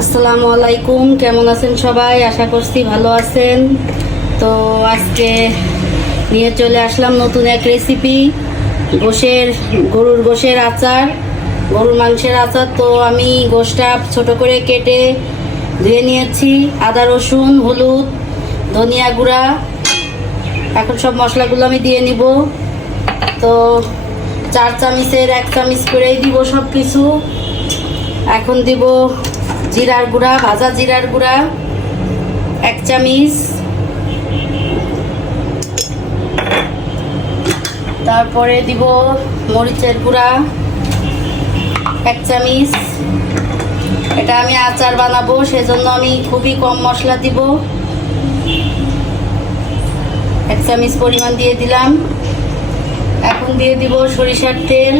আসসালামু আলাইকুম, কেমন আছেন সবাই? আশা করছি ভালো আছেন। তো আজকে নিয়ে চলে আসলাম নতুন এক রেসিপি, গরুর গোশের আচার, গরুর মাংসের আচার। তো আমি গোশটা ছোট করে কেটে ধুয়ে নিয়েছি, আদা রসুন হলুদ ধনিয়া গুঁড়া, এখন সব মশলাগুলো আমি দিয়ে নিব। তো 4 চামচের 1 চামচ করেই দিব সব কিছু। এখন দিব জিরার গুঁড়া, ভাজা জিরার গুঁড়া 1 চামচ, তারপরে দিব মরিচের গুঁড়া 1 চামচ। এটা আমি আচার বানাবো, সেজন্য আমি খুবই কম মশলা দিব, 1 চামচ পরিমাণ দিয়ে দিলাম। এখন দিয়ে দিব সরিষার তেল।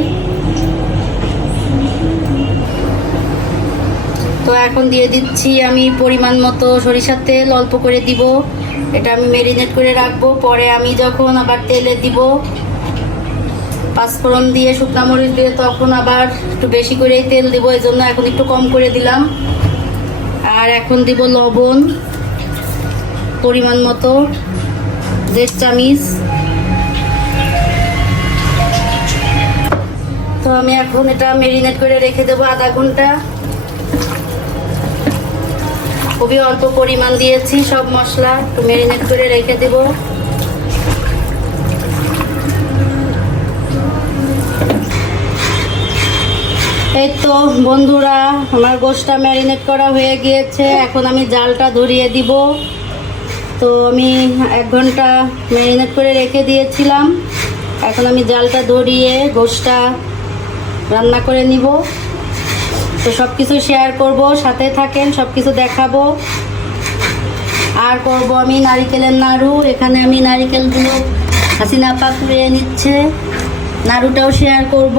তো এখন দিয়ে দিচ্ছি আমি পরিমাণ মতো সরিষার তেল, অল্প করে দিব। এটা আমি ম্যারিনেট করে রাখবো, পরে আমি যখন আবার তেলে দিব পাঁচফোড়ন দিয়ে শুকনো মরিচ দিয়ে তখন আবার একটু বেশি করেই তেল দিব, এই জন্য এখন একটু কম করে দিলাম। আর এখন দিব লবণ পরিমাণ মতো 1.5 চামচ। তো আমি এখন এটা ম্যারিনেট করে রেখে দেবো আধা ঘন্টা। খুবই অল্প পরিমাণ দিয়েছি সব মশলা, একটু ম্যারিনেট করে রেখে দেব। এই তো বন্ধুরা, আমার গোশটা ম্যারিনেট করা হয়ে গিয়েছে। এখন আমি জালটা ধরিয়ে দিব। তো আমি 1 ঘন্টা ম্যারিনেট করে রেখে দিয়েছিলাম, এখন আমি জালটা ধরিয়ে গোশটা রান্না করে নিব। তো সব কিছু শেয়ার করব, সাথে থাকেন, সব কিছু দেখাবো। আর করব আমি নারিকেলের নাড়ু। এখানে আমি নারিকেলগুলো হাসিনা আপা কুড়িয়ে নিচ্ছে, নাড়ুটাও শেয়ার করব।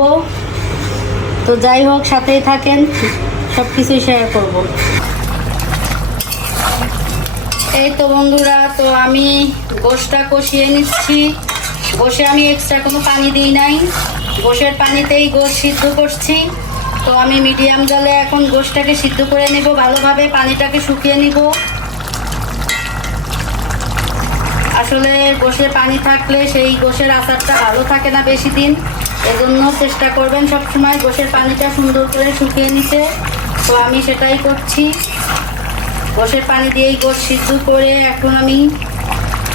তো যাই হোক, সাথেই থাকেন, সব কিছুই শেয়ার করব। এই তো বন্ধুরা, তো আমি গোশটা কষিয়ে নিচ্ছি। গোশে আমি এক্সট্রা কোনো পানি দিই নাই, গোশের পানিতেই গোশ সিদ্ধ করছি। তো আমি মিডিয়াম জালে এখন গোশটাকে সিদ্ধ করে নেব, ভালোভাবে পানিটাকে শুকিয়ে নিব। আসলে গোশে পানি থাকলে সেই গোশের আচারটা ভালো থাকে না বেশি দিন, এজন্য চেষ্টা করবেন সবসময় গোশের পানিটা সুন্দর করে শুকিয়ে নিতে। তো আমি সেটাই করছি, গোশের পানি দিয়েই গোশ সিদ্ধ করে এখন আমি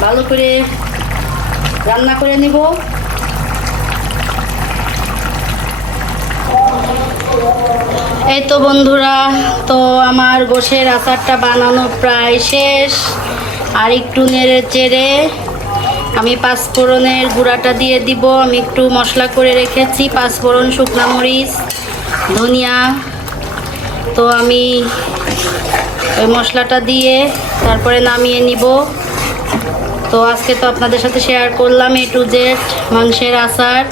ভালো করে রান্না করে নিব। এই তো বন্ধুরা, তো আমার গোশের আচারটা বানানো প্রায় শেষ। আর একটু নেড়ে চেড়ে আমি পাঁচফোড়নের গুঁড়াটা দিয়ে দিব। আমি একটু মশলা করে রেখেছি, পাঁচফোড়ন, শুকনো মরিচ, ধনিয়া। তো আমি ওই মশলাটা দিয়ে তারপরে নামিয়ে নিব। তো আজকে তো আপনাদের সাথে শেয়ার করলাম A to Z মাংসের আচার।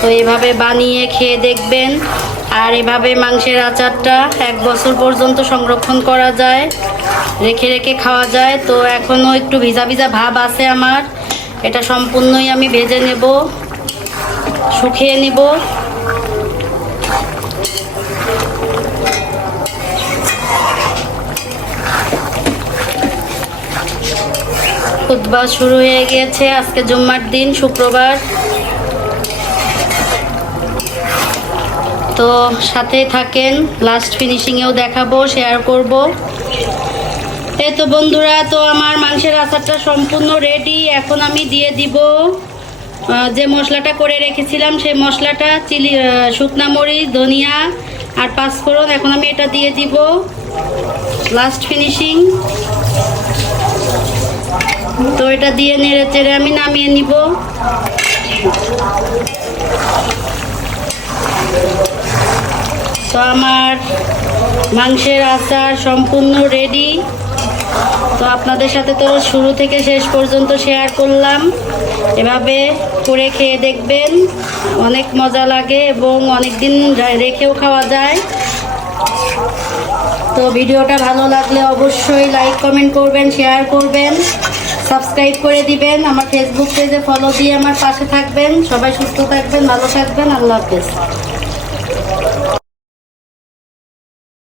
তো এভাবে বানিয়ে খেয়ে দেখবেন। আর এভাবে মাংসের আচারটা 1 বছর পর্যন্ত সংরক্ষণ করা যায়, রেখে রেখে খাওয়া যায়। তো এখনও একটু ভিজা ভিজা ভাব আছে আমার, এটা সম্পূর্ণই আমি ভেজে নেব, শুকিয়ে নিব। খুতবা শুরু হয়ে গিয়েছে, আজকে জুম্মার দিন, শুক্রবার। তো সাথেই থাকেন, লাস্ট ফিনিশিংয়েও দেখাবো, শেয়ার করব। এই তো বন্ধুরা, তো আমার মাংসের আচারটা সম্পূর্ণ রেডি। এখন আমি দিয়ে দিব যে মশলাটা করে রেখেছিলাম, সেই মশলাটা, শুকনা মরিচ, ধনিয়া আর পাঁচফোড়ন। এখন আমি এটা দিয়ে দিব, লাস্ট ফিনিশিং। তো এটা দিয়ে নেড়ে চেড়ে আমি নামিয়ে নিব। তো আমার মাংসের আচার সম্পূর্ণ রেডি। তো আপনাদের সাথে তো শুরু থেকে শেষ পর্যন্ত শেয়ার করলাম। এভাবে করে খেয়ে দেখবেন, অনেক মজা লাগে এবং অনেক দিন রেখেও খাওয়া যায়। তো ভিডিওটা ভালো লাগলে অবশ্যই লাইক কমেন্ট করবেন, শেয়ার করবেন, সাবস্ক্রাইব করে দিবেন। আমার ফেসবুক পেজে ফলো দিয়ে আমার পাশে থাকবেন। সবাই সুস্থ থাকবেন, ভালো থাকবেন। আল্লাহ হাফেজ।